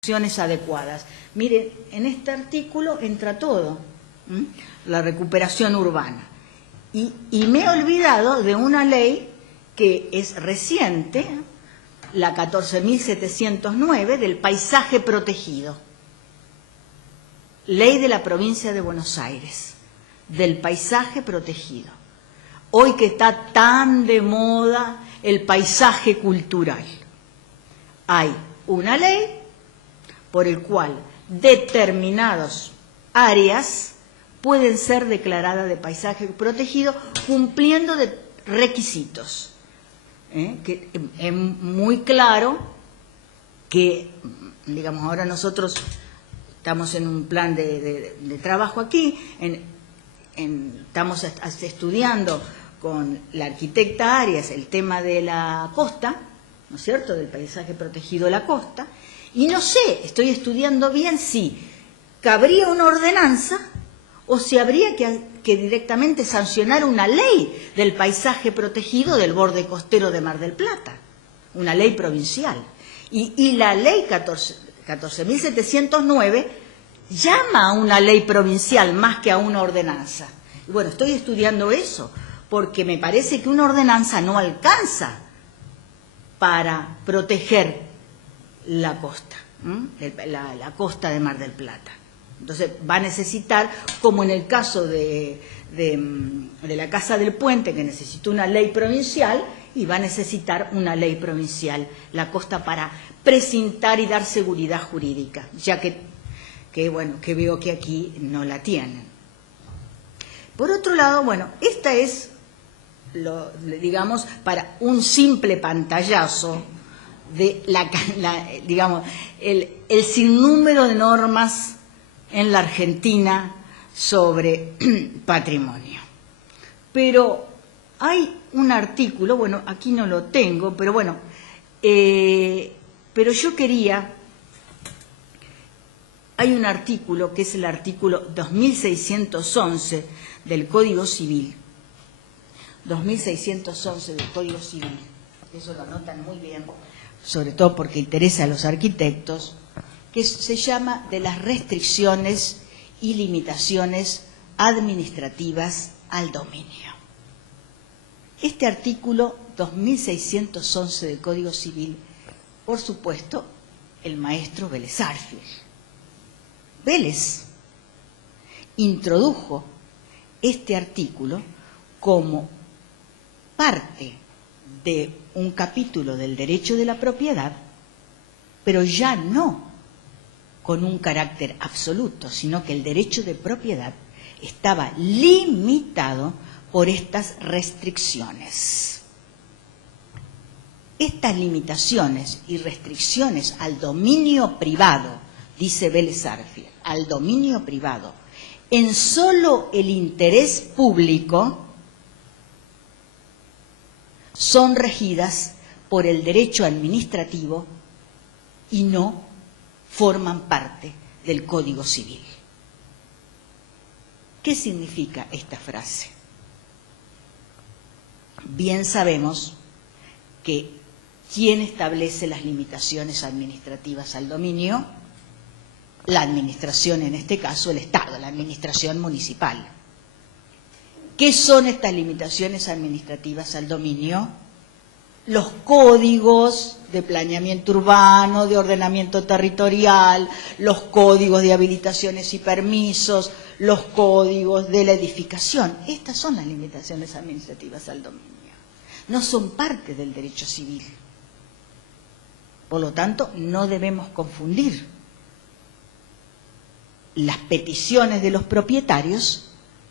acciones adecuadas. Miren, en este artículo entra todo, la recuperación urbana. Y me he olvidado de una ley que es reciente, la 14.709, del paisaje protegido. Ley de la provincia de Buenos Aires, del paisaje protegido. Hoy que está tan de moda el paisaje cultural, hay una ley por el cual determinadas áreas pueden ser declaradas de paisaje protegido cumpliendo de requisitos. Que es muy claro que, digamos, ahora nosotros estamos en un plan de trabajo aquí, estamos estudiando con la arquitecta Arias el tema de la costa, ¿no es cierto?, del paisaje protegido de la costa, y no sé, estoy estudiando bien si cabría una ordenanza o si habría que directamente sancionar una ley del paisaje protegido del borde costero de Mar del Plata, una ley provincial. Y la ley 14.709 llama a una ley provincial más que a una ordenanza. Y bueno, estoy estudiando eso, porque me parece que una ordenanza no alcanza para proteger la costa, la costa de Mar del Plata. Entonces va a necesitar, como en el caso de la Casa del Puente, que necesitó una ley provincial, y va a necesitar una ley provincial, la costa, para precintar y dar seguridad jurídica, ya que veo que aquí no la tienen. Por otro lado, bueno, esta es, digamos, para un simple pantallazo de digamos, el sinnúmero de normas en la Argentina sobre patrimonio. Pero hay un artículo, bueno, aquí no lo tengo, pero bueno, pero yo quería, hay un artículo que es el artículo 2611 del Código Civil, 2611 del Código Civil, eso lo anotan muy bien, sobre todo porque interesa a los arquitectos, que se llama de las restricciones y limitaciones administrativas al dominio. Este artículo 2611 del Código Civil, por supuesto, el maestro Vélez Arfiel. Vélez introdujo este artículo como parte de un capítulo del derecho de la propiedad, pero ya no con un carácter absoluto, sino que el derecho de propiedad estaba limitado por estas restricciones. Estas limitaciones y restricciones al dominio privado, dice Vélez Arfiel, al dominio privado, en solo el interés público, son regidas por el derecho administrativo y no forman parte del Código Civil. ¿Qué significa esta frase? Bien sabemos que ¿quién establece las limitaciones administrativas al dominio? La administración, en este caso el Estado, la administración municipal. ¿Qué son estas limitaciones administrativas al dominio? Los códigos de planeamiento urbano, de ordenamiento territorial, los códigos de habilitaciones y permisos, los códigos de la edificación. Estas son las limitaciones administrativas al dominio. No son parte del derecho civil. Por lo tanto, no debemos confundir las peticiones de los propietarios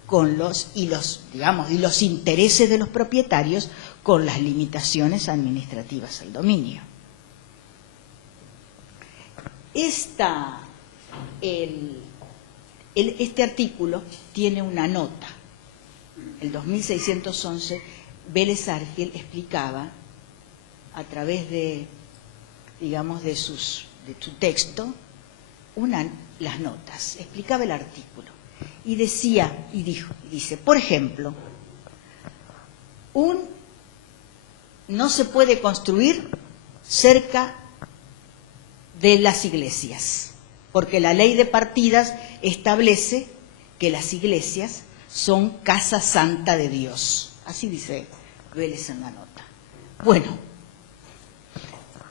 con los intereses de los propietarios con las limitaciones administrativas al dominio. Este artículo tiene una nota. El 2611, Vélez Arfiel explicaba a través de su texto las notas, explicaba el artículo y dice, por ejemplo, no se puede construir cerca de las iglesias, porque la ley de partidas establece que las iglesias son casa santa de Dios. Así dice Vélez en la nota. Bueno,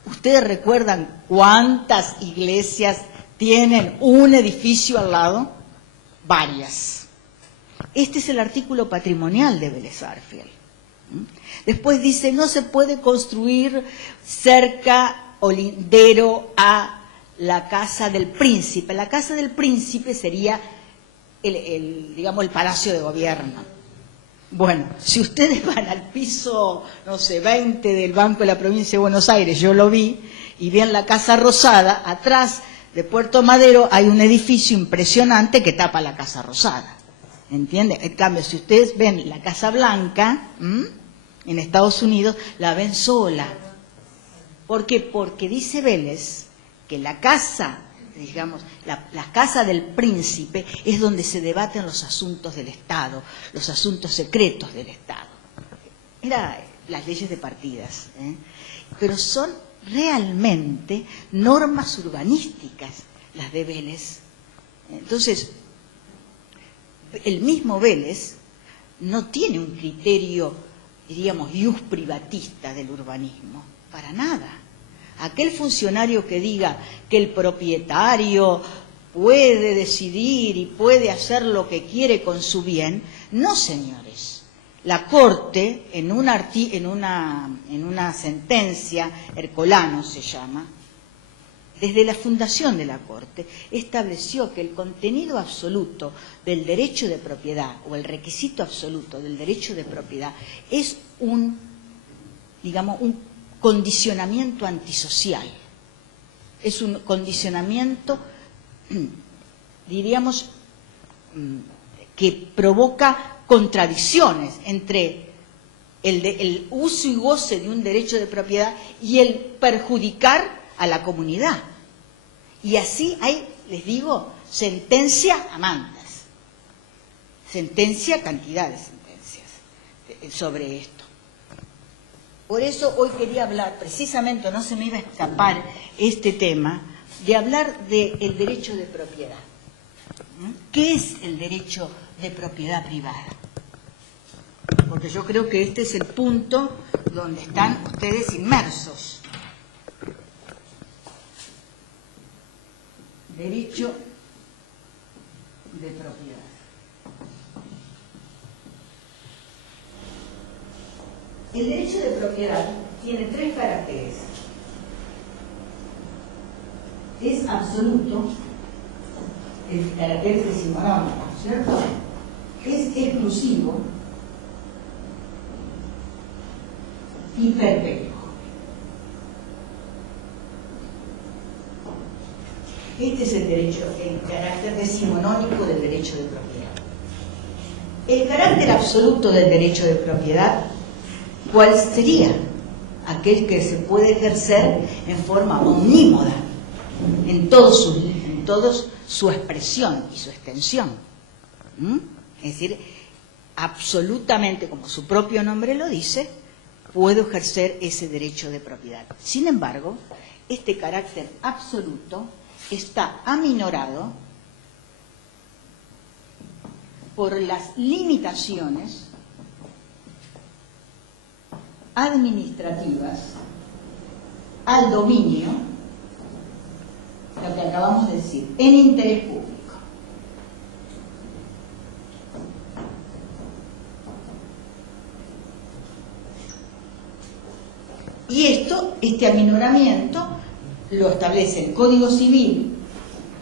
¿ustedes recuerdan cuántas iglesias tienen un edificio al lado? Varias. Este es el artículo patrimonial de Vélez Sarsfield. Después dice, no se puede construir cerca o lindero a la casa del príncipe. La casa del príncipe sería digamos, el palacio de gobierno. Bueno, si ustedes van al piso, no sé, 20 del Banco de la Provincia de Buenos Aires, yo lo vi, y ven la Casa Rosada, atrás de Puerto Madero hay un edificio impresionante que tapa la Casa Rosada. ¿Entiende? En cambio, si ustedes ven la Casa Blanca, en Estados Unidos, la ven sola. ¿Por qué? Porque dice Vélez que la casa, digamos, la casa del príncipe es donde se debaten los asuntos del Estado, los asuntos secretos del Estado. Era las leyes de partidas, pero son realmente normas urbanísticas las de Vélez. Entonces, el mismo Vélez no tiene un criterio, diríamos, ius privatista del urbanismo, para nada. Aquel funcionario que diga que el propietario puede decidir y puede hacer lo que quiere con su bien, no, señores. La Corte, en una sentencia, Ercolano se llama, desde la fundación de la Corte, estableció que el contenido absoluto del derecho de propiedad o el requisito absoluto del derecho de propiedad es un condicionamiento antisocial. Es un condicionamiento, diríamos, que provoca contradicciones entre el uso y goce de un derecho de propiedad y el perjudicar a la comunidad. Y así hay, les digo, sentencia a mandas, cantidad de sentencias sobre esto. Por eso hoy quería hablar, precisamente, no se me iba a escapar este tema, de hablar del derecho de propiedad. ¿Qué es el derecho de propiedad privada? Porque yo creo que este es el punto donde están ustedes inmersos. Derecho de propiedad. El derecho de propiedad tiene tres caracteres. Es absoluto, el carácter decimonónico, ¿cierto? Es exclusivo y perpetuo. Este es el derecho, el carácter decimonónico del derecho de propiedad. El carácter absoluto del derecho de propiedad, ¿cuál sería? Aquel que se puede ejercer en forma omnímoda, en toda su expresión y su extensión. Es decir, absolutamente, como su propio nombre lo dice, puedo ejercer ese derecho de propiedad. Sin embargo, este carácter absoluto está aminorado por las limitaciones administrativas al dominio, lo que acabamos de decir, en interés público. Y este aminoramiento lo establece el Código Civil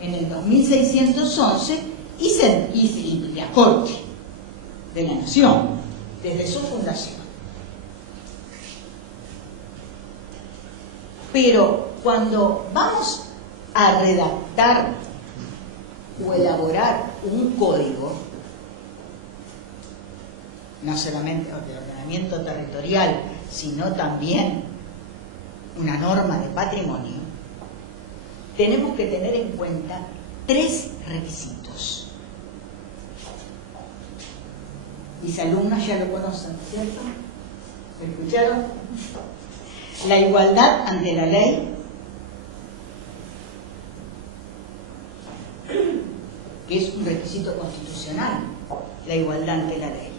en el 2611 y la Corte de la Nación, desde su fundación. Pero cuando vamos a redactar o elaborar un código, no solamente de ordenamiento territorial, sino también una norma de patrimonio, tenemos que tener en cuenta tres requisitos. Mis alumnos ya lo conocen, ¿cierto? ¿Lo escucharon? La igualdad ante la ley, que es un requisito constitucional, la igualdad ante la ley.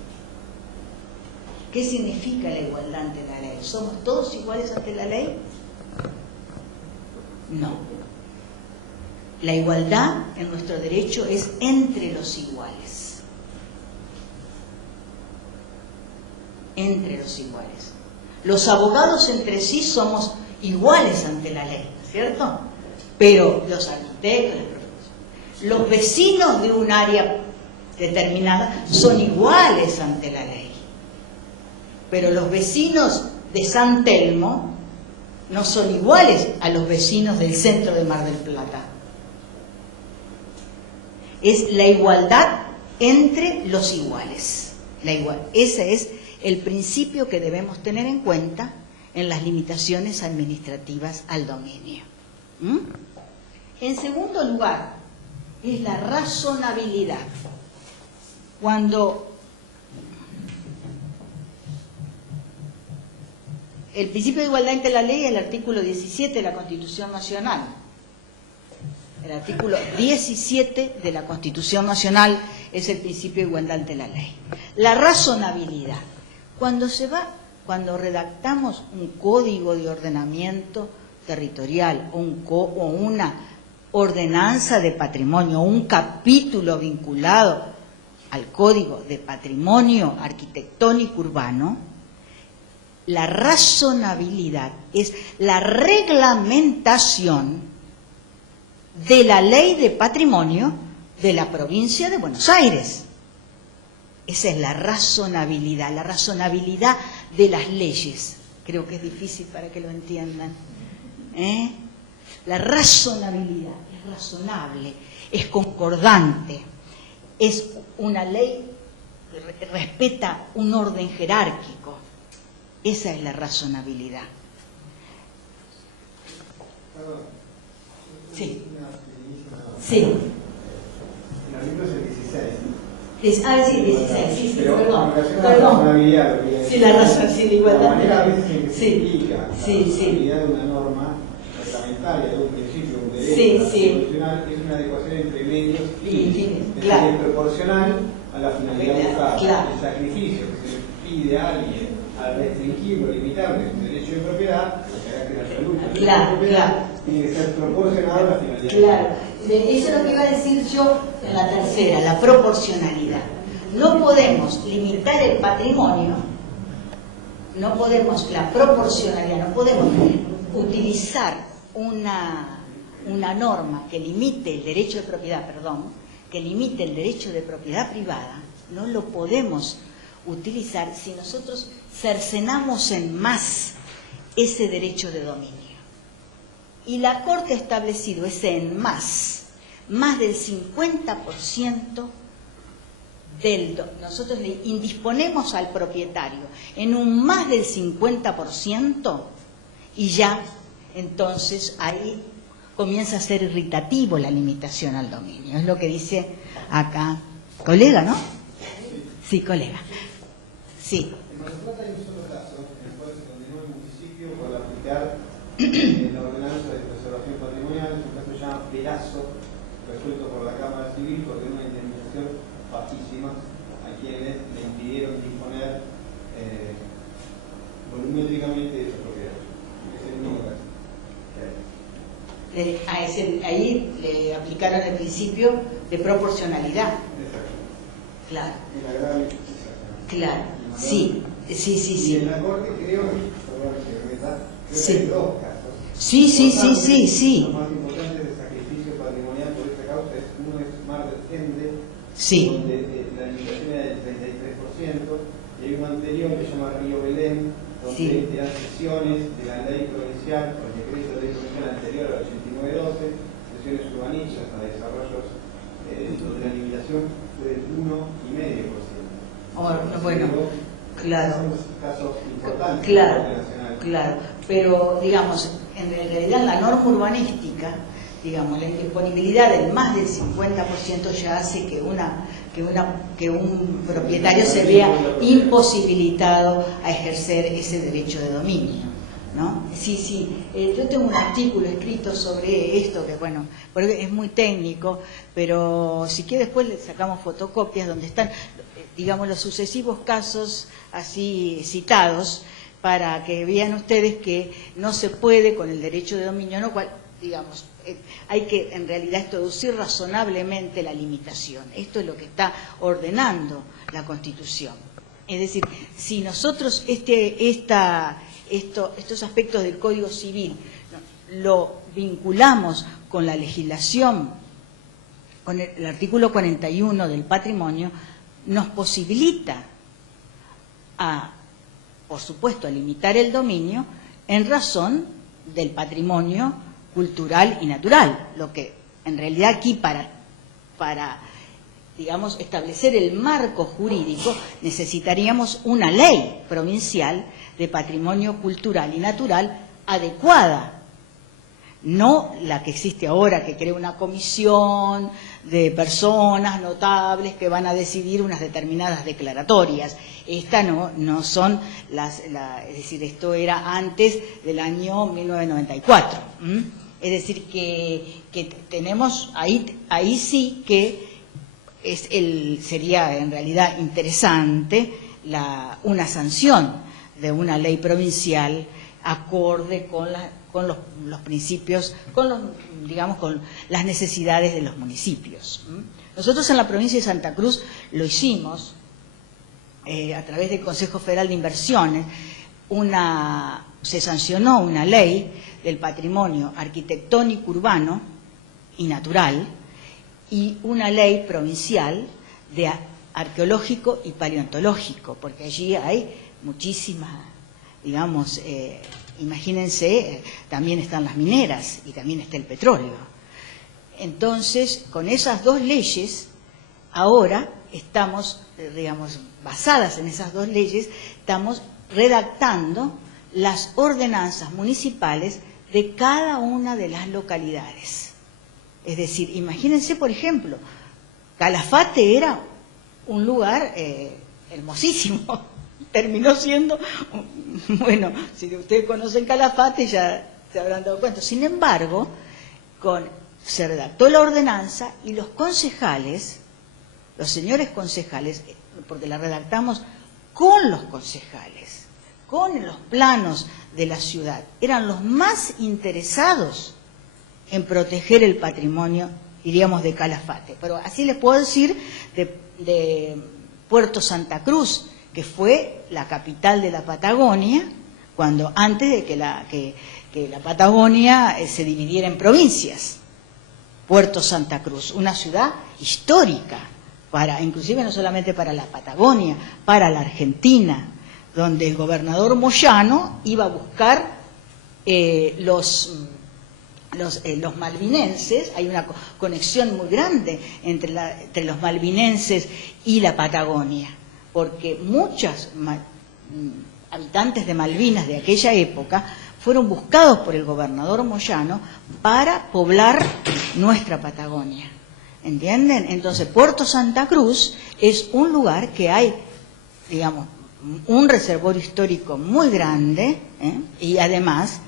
¿Qué significa la igualdad ante la ley? ¿Somos todos iguales ante la ley? No. La igualdad en nuestro derecho es entre los iguales. Entre los iguales. Los abogados entre sí somos iguales ante la ley, ¿cierto? Pero los arquitectos, los vecinos de un área determinada son iguales ante la ley. Pero los vecinos de San Telmo no son iguales a los vecinos del centro de Mar del Plata. Es la igualdad entre los iguales. Ese es el principio que debemos tener en cuenta en las limitaciones administrativas al dominio. En segundo lugar, es la razonabilidad. Cuando el principio de igualdad ante la ley es el artículo 17 de la Constitución Nacional. El artículo 17 de la Constitución Nacional es el principio de igualdad ante la ley. La razonabilidad. Cuando redactamos un código de ordenamiento territorial o una ordenanza de patrimonio o un capítulo vinculado al Código de Patrimonio Arquitectónico Urbano, la razonabilidad es la reglamentación de la ley de patrimonio de la provincia de Buenos Aires. Esa es la razonabilidad de las leyes. Creo que es difícil para que lo entiendan. La razonabilidad es razonable, es concordante, es una ley que respeta un orden jerárquico. Esa es la razonabilidad. Sí. Sí. El artículo es el 16. Sí, 16. Sí, pero perdón. La razonabilidad, Sí, la razón, sí, la igualdad. La manera a veces en que se Sí. explica la razonabilidad de una norma reglamentaria, de un principio, un derecho constitucional, es una adecuación entre medios y fines. Claro. Es proporcional a la finalidad buscada. Claro. El sacrificio que se le pide a alguien al restringirlo, limitarle su derecho de propiedad, el carácter absoluto de la propiedad, tiene que ser proporcionado a la finalidad. Claro, eso es lo que iba a decir yo en la tercera, la proporcionalidad. No podemos limitar el patrimonio, no podemos, la proporcionalidad, no podemos utilizar una norma que limite el derecho de propiedad, que limite el derecho de propiedad privada, no lo podemos utilizar si nosotros cercenamos en más ese derecho de dominio. Y la Corte ha establecido ese en más del 50% nosotros le indisponemos al propietario en un más del 50% y ya entonces ahí comienza a ser irritativo la limitación al dominio. Es lo que dice acá, colega, ¿no? Sí, colega. Sí. En Mar del Plata hay un solo caso en el cual se condenó el municipio por aplicar la ordenanza de preservación patrimonial, es un caso que se llama Perazo, resuelto por la Cámara Civil por una indemnización bajísima a quienes le impidieron disponer volumétricamente de esa propiedad. Es el único caso que hay. Ahí le aplicaron el principio de proporcionalidad. Exacto. Claro. El agravio. Claro. Sí. Y en la Corte creo que hay dos casos. Sí. Los más importantes de sacrificio patrimonial por esta causa es uno es Mar del Ende, donde la limitación era del 33%, y hay uno anterior que se llama Río Belén, donde eran sesiones de la ley provincial, o el decreto de ley provincial anterior al 8912, sesiones urbanistas a desarrollos donde la limitación fue del 1,5%. Bueno, claro. Casos importantes. Claro. Pero, digamos, en realidad la norma urbanística, digamos, la indisponibilidad del más del 50% ya hace que un propietario se vea imposibilitado a ejercer ese derecho de dominio. ¿no? Sí, yo tengo un artículo escrito sobre esto, que bueno, porque es muy técnico, pero si quiere después le sacamos fotocopias donde están, digamos, los sucesivos casos así citados, para que vean ustedes que no se puede con el derecho de dominio, no cual, digamos, hay que en realidad introducir razonablemente la limitación. Esto es lo que está ordenando la Constitución. Es decir, si nosotros estos aspectos del Código Civil lo vinculamos con la legislación, con el artículo 41 del patrimonio, nos posibilita por supuesto, a limitar el dominio en razón del patrimonio cultural y natural, lo que en realidad aquí para digamos, establecer el marco jurídico necesitaríamos una ley provincial de patrimonio cultural y natural adecuada, no la que existe ahora, que crea una comisión de personas notables que van a decidir unas determinadas declaratorias. Esta no son es decir, esto era antes del año 1994. Es decir, que tenemos ahí sí que sería en realidad interesante una sanción de una ley provincial acorde con los principios, digamos, con las necesidades de los municipios. Nosotros en la provincia de Santa Cruz lo hicimos a través del Consejo Federal de Inversiones. Se sancionó una ley del patrimonio arquitectónico, urbano y natural, y una ley provincial de arqueológico y paleontológico, porque allí hay muchísimas, digamos, imagínense, también están las mineras y también está el petróleo. Entonces, con esas dos leyes, ahora estamos, digamos, basadas en esas dos leyes, estamos redactando las ordenanzas municipales de cada una de las localidades. Es decir, imagínense, por ejemplo, Calafate era un lugar hermosísimo. Terminó siendo, bueno, si ustedes conocen Calafate ya se habrán dado cuenta. Sin embargo, se redactó la ordenanza y los concejales, los señores concejales, porque la redactamos con los concejales, con los planos de la ciudad, eran los más interesados en proteger el patrimonio, diríamos, de Calafate. Pero así les puedo decir de Puerto Santa Cruz, que fue la capital de la Patagonia, antes de que la Patagonia se dividiera en provincias. Puerto Santa Cruz, una ciudad histórica, inclusive no solamente para la Patagonia, para la Argentina, donde el gobernador Moyano iba a buscar los malvinenses. Hay una conexión muy grande entre los malvinenses y la Patagonia, porque muchos habitantes de Malvinas de aquella época fueron buscados por el gobernador Moyano para poblar nuestra Patagonia. ¿Entienden? Entonces, Puerto Santa Cruz es un lugar que hay, digamos, un reservorio histórico muy grande, y además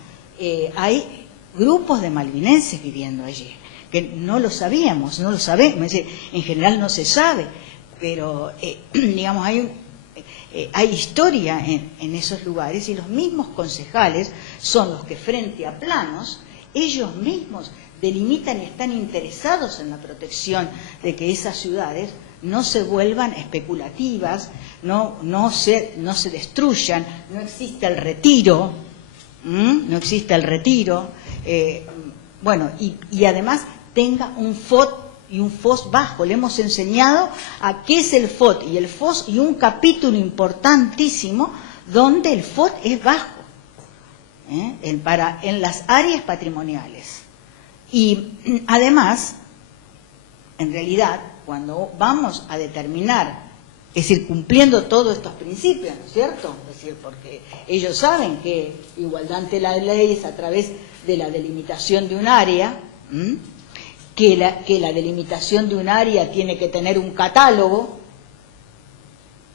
hay grupos de malvinenses viviendo allí, que no lo sabíamos, no lo sabemos, en general no se sabe, pero digamos hay historia en esos lugares, y los mismos concejales son los que frente a planos ellos mismos delimitan y están interesados en la protección de que esas ciudades no se vuelvan especulativas, no se destruyan, no existe el retiro, bueno, y además tenga un FOT y un FOS bajo. Le hemos enseñado a qué es el FOT y el FOS, y un capítulo importantísimo donde el FOT es bajo, en las áreas patrimoniales. Y además, en realidad, cuando vamos a determinar, es decir, cumpliendo todos estos principios, ¿no es cierto? Es decir, porque ellos saben que igualdad ante la ley es a través de la delimitación de un área, que la delimitación de un área tiene que tener un catálogo.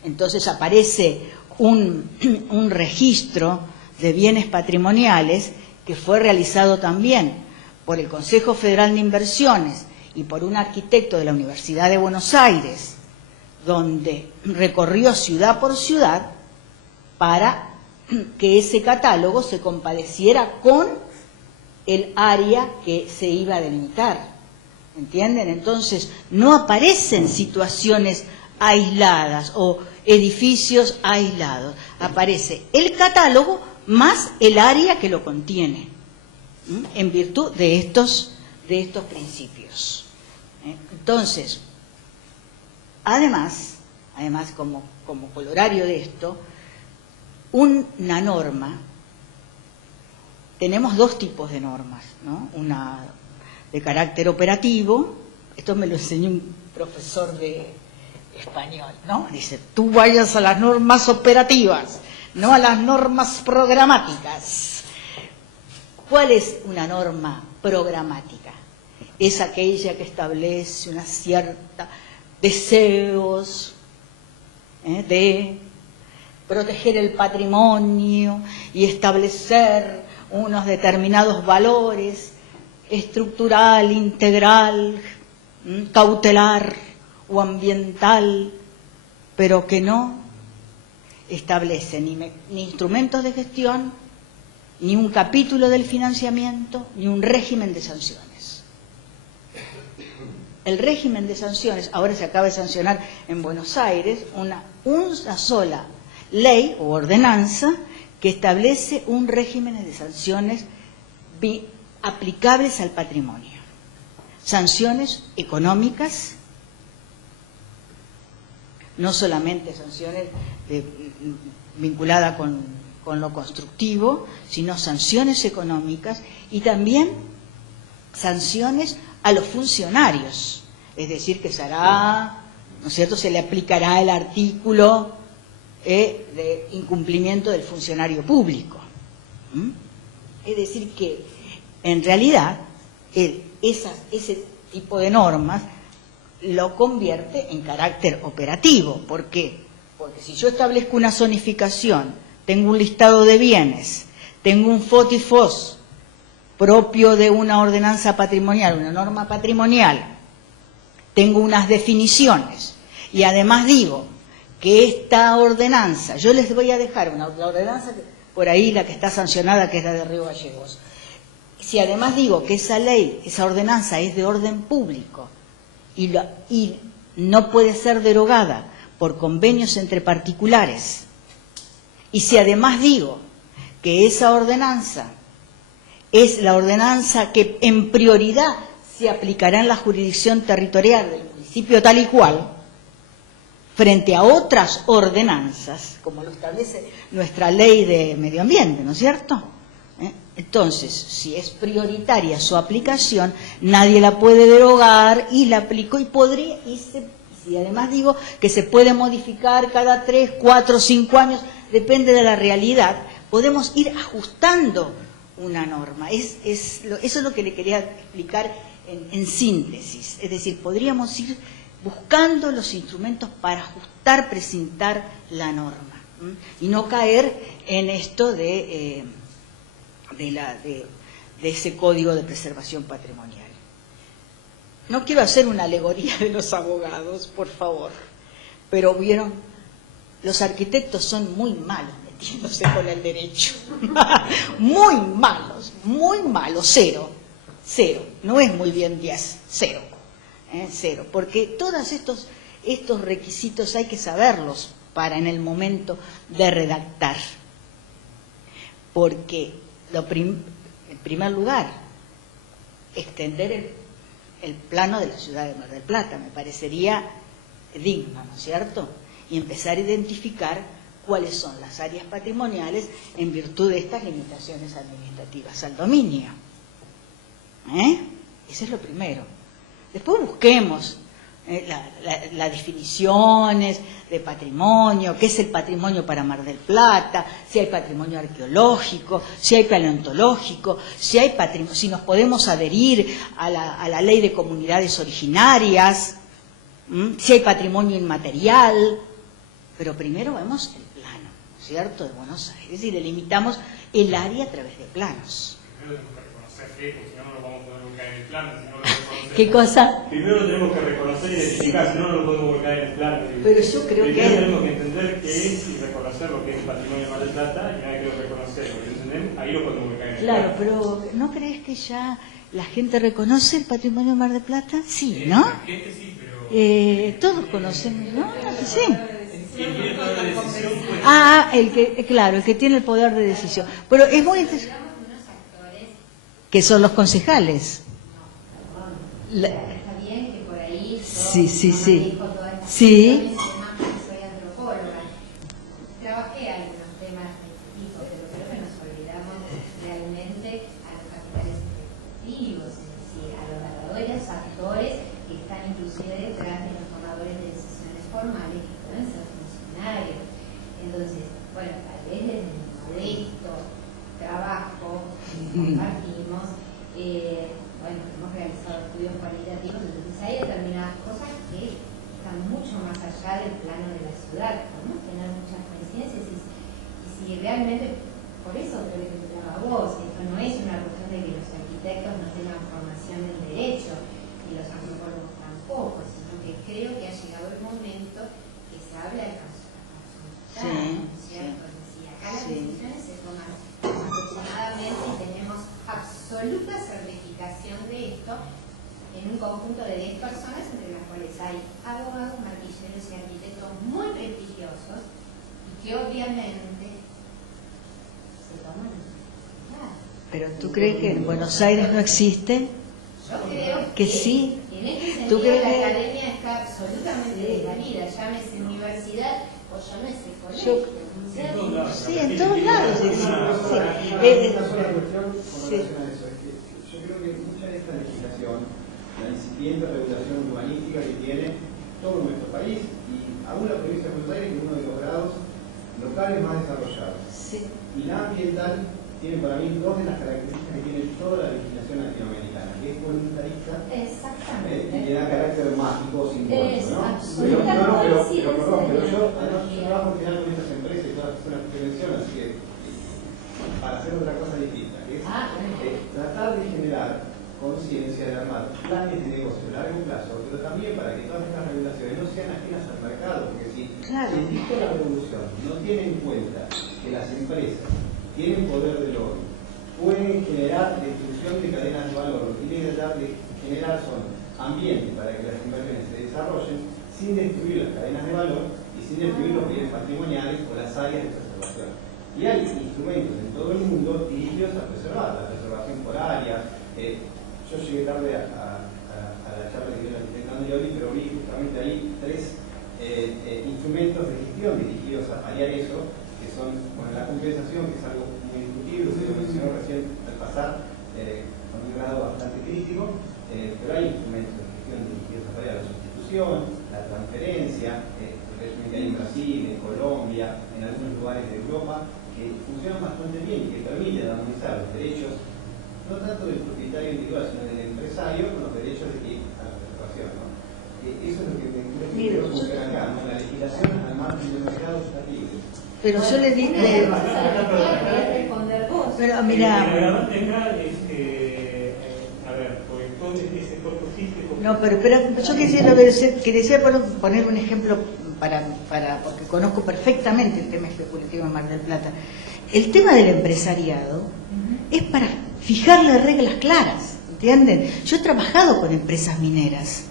Entonces aparece un registro de bienes patrimoniales, que fue realizado también por el Consejo Federal de Inversiones y por un arquitecto de la Universidad de Buenos Aires, donde recorrió ciudad por ciudad para que ese catálogo se compadeciera con el área que se iba a delimitar. ¿Entienden? Entonces, no aparecen situaciones aisladas o edificios aislados. Aparece el catálogo más el área que lo contiene, en virtud de estos principios. Entonces, además como colorario de esto, una norma, tenemos dos tipos de normas, ¿no? Una de carácter operativo, esto me lo enseñó un profesor de español, ¿no? Dice, tú vayas a las normas operativas, no a las normas programáticas. ¿Cuál es una norma programática? Es aquella que establece una cierta deseos de proteger el patrimonio y establecer unos determinados valores estructural, integral, cautelar o ambiental, pero que no establece ni instrumentos de gestión, ni un capítulo del financiamiento, ni un régimen de sanciones. El régimen de sanciones, ahora se acaba de sancionar en Buenos Aires una sola ley o ordenanza que establece un régimen de sanciones aplicables al patrimonio. Sanciones económicas, no solamente sanciones vinculadas con lo constructivo, sino sanciones económicas y también sanciones a los funcionarios. Es decir, que se hará, ¿no es cierto?, se le aplicará el artículo de incumplimiento del funcionario público. Es decir, que en realidad ese tipo de normas lo convierte en carácter operativo. ¿Por qué? Porque si yo establezco una zonificación, tengo un listado de bienes, tengo un FOTIFOS propio de una ordenanza patrimonial, una norma patrimonial, tengo unas definiciones y además digo que esta ordenanza, yo les voy a dejar la ordenanza por ahí, la que está sancionada, que es la de Río Gallegos. Si además digo que esa ley, esa ordenanza es de orden público y no puede ser derogada por convenios entre particulares, y si además digo que esa ordenanza es la ordenanza que en prioridad se aplicará en la jurisdicción territorial del municipio tal y cual, frente a otras ordenanzas, como lo establece nuestra ley de medio ambiente, ¿no es cierto? Entonces, si es prioritaria su aplicación, nadie la puede derogar y la aplicó y podría, y además digo que se puede modificar cada 3, 4, 5 años, depende de la realidad, podemos ir ajustando una norma. Eso es lo que le quería explicar en síntesis. Es decir, podríamos ir buscando los instrumentos para ajustar, precintar la norma, y no caer en esto de ese código de preservación patrimonial. No quiero hacer una alegoría de los abogados, por favor, pero vieron, los arquitectos son muy malos metiéndose con el derecho. Muy malos, cero, no es muy bien 10, cero, porque todos estos requisitos hay que saberlos para en el momento de redactar, porque en primer lugar, extender el plano de la ciudad de Mar del Plata me parecería digno, ¿no es cierto? Y empezar a identificar cuáles son las áreas patrimoniales en virtud de estas limitaciones administrativas al dominio. Eso es lo primero. Después busquemos las definiciones de patrimonio, qué es el patrimonio para Mar del Plata, si hay patrimonio arqueológico, si hay paleontológico, si nos podemos adherir a la ley de comunidades originarias, si hay patrimonio inmaterial, pero primero vemos el plano, ¿cierto?, de Buenos Aires y delimitamos el área a través de planos. Primero tenemos que reconocer que, porque si no, no lo vamos a poder volcar en el plano. Si no lo reconocemos. ¿Qué cosa? Primero lo tenemos que reconocer y identificar, si no, no lo podemos volcar en el plano. Pero yo creo Primero que... tenemos que entender qué es y reconocer lo que es el patrimonio de Mar del Plata, y una vez que lo reconocemos y lo entendemos, ahí lo podemos volcar en el plano. Claro, pero ¿no crees que ya la gente reconoce el patrimonio de Mar del Plata? Sí, ¿no? La gente sí, pero... Todos conocemos, ¿no? Sí. Quien tiene el poder de decisión puede... Ah, claro, el que tiene el poder de decisión. Pero es muy interesante. Que son los concejales. Está bien que por ahí yo Sí. manejo todas estas Sí. cuestiones, además porque soy antropóloga. Trabajé algunos temas de este tipo, pero creo que nos olvidamos realmente a los capitales efectivos, es decir, a los verdaderos actores que están inclusive detrás de los tomadores de decisiones formales que pueden ser funcionarios. Entonces, bueno, tal vez desde mi modesto trabajo compartimos, bueno, hemos realizado estudios cualitativos, entonces hay determinadas cosas que están mucho más allá del plano de la ciudad, podemos tener muchas coincidencias y si realmente, por eso creo que te preguntaba a vos, esto no es una cuestión de que los arquitectos no tengan formación en derecho y los antropólogos tampoco, sino que creo que ha llegado el momento que se habla de consultar, ¿no es cierto? Es decir, acá las decisiones se toman aproximadamente y tenemos absoluta certificación de esto en un conjunto de 10 personas, entre las cuales hay abogados, martilleros y arquitectos muy prestigiosos y que obviamente se toman en sociedad. ¿Pero tú crees que en Buenos Aires no existe? Yo creo Que sí. En este ¿Tú sentido crees la que- academia está absolutamente desvalida, llámese universidad o llámese colegio. Sí, en todos lados existe. Una sola cuestión con Sí. relación a eso. Es que yo creo que mucha de esta legislación, la incipiente regulación urbanística que tiene todo nuestro país y aún la provincia de Buenos Aires, que es uno de los grados locales más desarrollados. Sí. Y la ambiental tiene para mí dos de las características que tiene toda la legislación latinoamericana, que es voluntarista Exactamente. y le da carácter mágico, simbólico, ¿no? absolutamente Pero yo además yo trabajo en general con estas empresas y todas las personas que mencionan, así que para hacer otra cosa distinta, que es tratar de generar conciencia de armar planes de negocio a largo plazo, pero también para que todas estas regulaciones no sean ajenas al mercado, porque si el disco de la revolución no tiene en cuenta que las empresas tienen poder de lobby, pueden generar destrucción de cadenas de valor, lo que tienen que tratar de generar son ambientes para que las inversiones se desarrollen sin destruir las cadenas de valor y sin destruir los bienes patrimoniales o las áreas de preservación. Y hay instrumentos en todo el mundo dirigidos a preservar, la preservación por área. Yo llegué tarde a la charla que dio la arquitecta Andrioli, pero vi justamente ahí 3 instrumentos de gestión dirigidos a paliar eso, que son la compensación, que es algo muy discutible, se lo mencionó recién al pasar, con un grado bastante crítico, pero hay instrumentos de gestión dirigidos a paliar la sustitución, la transferencia, el régimen que hay en Brasil, en Colombia, en algunos lugares de Europa, que funcionan bastante bien y que permiten armonizar los derechos, no tanto del propietario individual, sino del empresario, con los derechos a la preservación, ¿no? Eso es lo que me quiero buscar acá, ¿no? La legislación al margen del mercado está libre. Pero yo le dije... responder vos. Pero mira... El agravante acá es que, a ver, porque todo ese cuerpo físico... No, pero yo quisiera poner un ejemplo porque conozco perfectamente el tema especulativo en Mar del Plata. El tema del empresariado es para fijarle reglas claras, ¿entienden? Yo he trabajado con empresas mineras